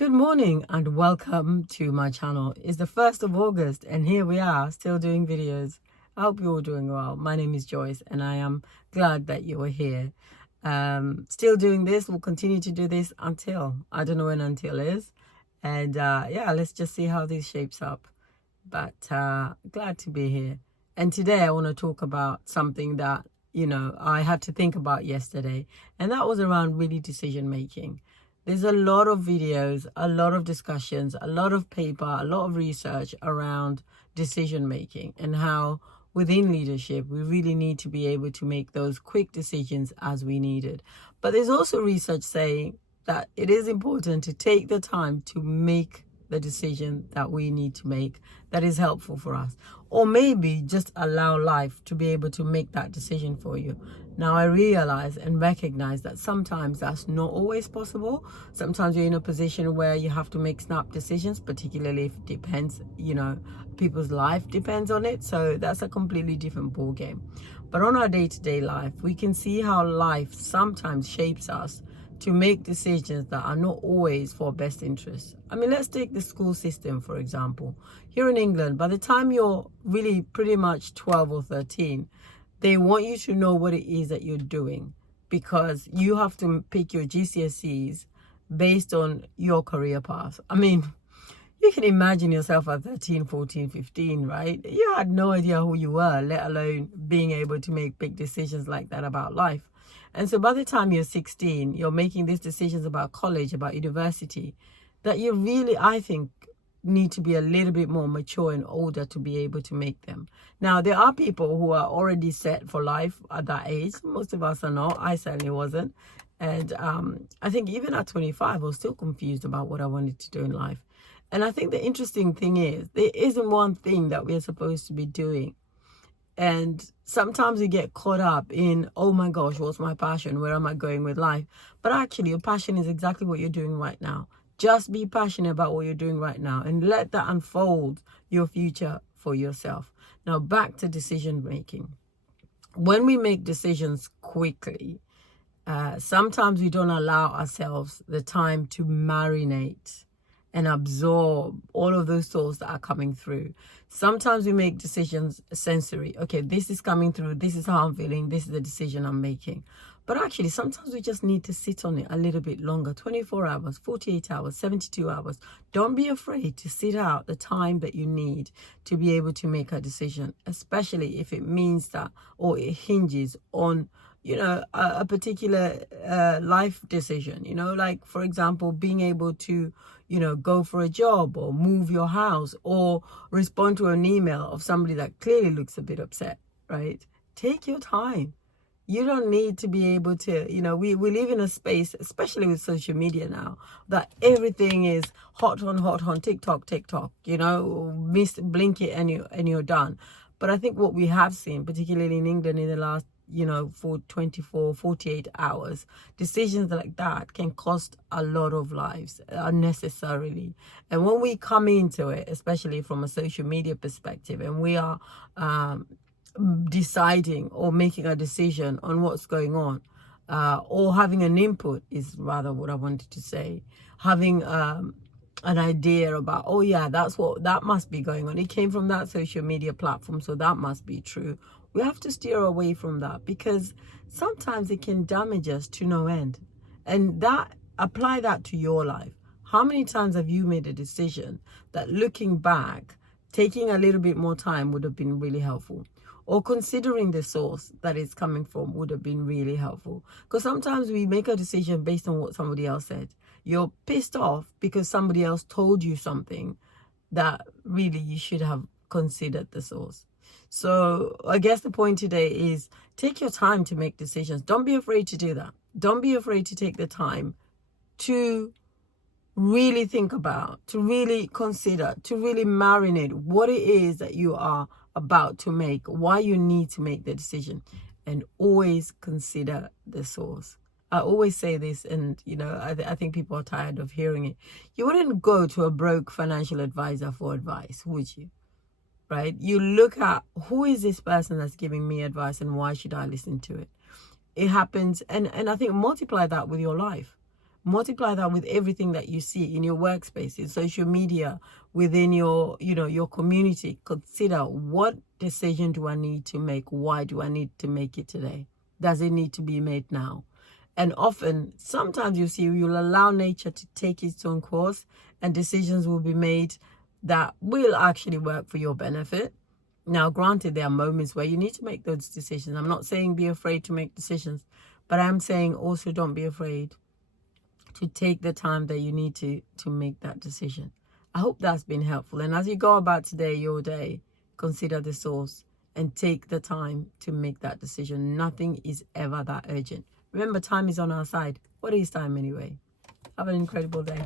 Good morning and welcome to my channel. It's the 1st of August and here we are still doing videos. I hope you're all doing well. My name is Joyce and I am glad that you are here. Still doing this. We'll continue to do this until, I don't know when until is. And yeah, let's just see how this shapes up. But glad to be here. And today I want to talk about something that, I had to think about yesterday. And that was around really decision making. There's a lot of videos, a lot of discussions, a lot of paper, a lot of research around decision making and how within leadership we really need to be able to make those quick decisions as we needed. But there's also research saying that it is important to take the time to make the decision that we need to make that is helpful for us, or maybe just allow life to be able to make that decision for you. Now I realize and recognize that sometimes that's not always possible. Sometimes you're in a position where you have to make snap decisions, particularly if it depends, people's life depends on it. So that's a completely different ball game. But on our day-to-day life, we can see how life sometimes shapes us to make decisions that are not always for best interest. I mean, let's take the school system, for example. Here in England, by the time you're really pretty much 12 or 13, they want you to know what it is that you're doing because you have to pick your GCSEs based on your career path. I mean, you can imagine yourself at 13, 14, 15, right? You had no idea who you were, let alone being able to make big decisions like that about life. And so by the time you're 16, you're making these decisions about college, about university, that you really, I think, need to be a little bit more mature and older to be able to make them. Now, there are people who are already set for life at that age. Most of us are not. I certainly wasn't. And I think even at 25, I was still confused about what I wanted to do in life. And I think the interesting thing is there isn't one thing that we're supposed to be doing. And sometimes we get caught up in, oh my gosh, what's my passion? Where am I going with life? But actually, your passion is exactly what you're doing right now. Just be passionate about what you're doing right now and let that unfold your future for yourself. Now, back to decision making. When we make decisions quickly, sometimes we don't allow ourselves the time to marinate and absorb all of those thoughts that are coming through. Sometimes we make decisions sensory. Okay, this is coming through. This is how I'm feeling. This is the decision I'm making. But actually, sometimes we just need to sit on it a little bit longer. 24 hours, 48 hours, 72 hours. Don't be afraid to sit out the time that you need to be able to make a decision, especially if it means that, or it hinges on a particular life decision, like, for example, being able to, go for a job or move your house or respond to an email of somebody that clearly looks a bit upset, right? Take your time. You don't need to be able to, we live in a space, especially with social media now, that everything is hot on TikTok, blink it and you're done. But I think what we have seen, particularly in England in the last, for 24, 48 hours, decisions like that can cost a lot of lives unnecessarily. And when we come into it, especially from a social media perspective, and we are deciding or making a decision on what's going on, or having an input is rather what I wanted to say, having an idea about, oh yeah, that must be going on. It came from that social media platform, so that must be true. We have to steer away from that because sometimes it can damage us to no end. And apply that to your life. How many times have you made a decision that looking back, taking a little bit more time would have been really helpful? Or considering the source that it's coming from would have been really helpful. Because sometimes we make a decision based on what somebody else said. You're pissed off because somebody else told you something that really you should have considered the source. So I guess the point today is take your time to make decisions. Don't be afraid to do that. Don't be afraid to take the time to really think about, to really consider, to really marinate what it is that you are about to make, why you need to make the decision, and always consider the source. I always say this, and I think people are tired of hearing it. You wouldn't go to a broke financial advisor for advice, would you? Right? You look at, who is this person that's giving me advice and why should I listen to it? It happens, and I think multiply that with your life. Multiply that with everything that you see in your workspace, in social media, within your, your community. Consider, what decision do I need to make? Why do I need to make it today? Does it need to be made now? And often, sometimes you'll allow nature to take its own course, and decisions will be made that will actually work for your benefit. Now, granted, there are moments where you need to make those decisions. I'm not saying be afraid to make decisions, but I'm saying also don't be afraid to take the time that you need to make that decision. I hope that's been helpful. And as you go about today, your day, consider the source and take the time to make that decision. Nothing is ever that urgent. Remember, time is on our side. What is time anyway? Have an incredible day.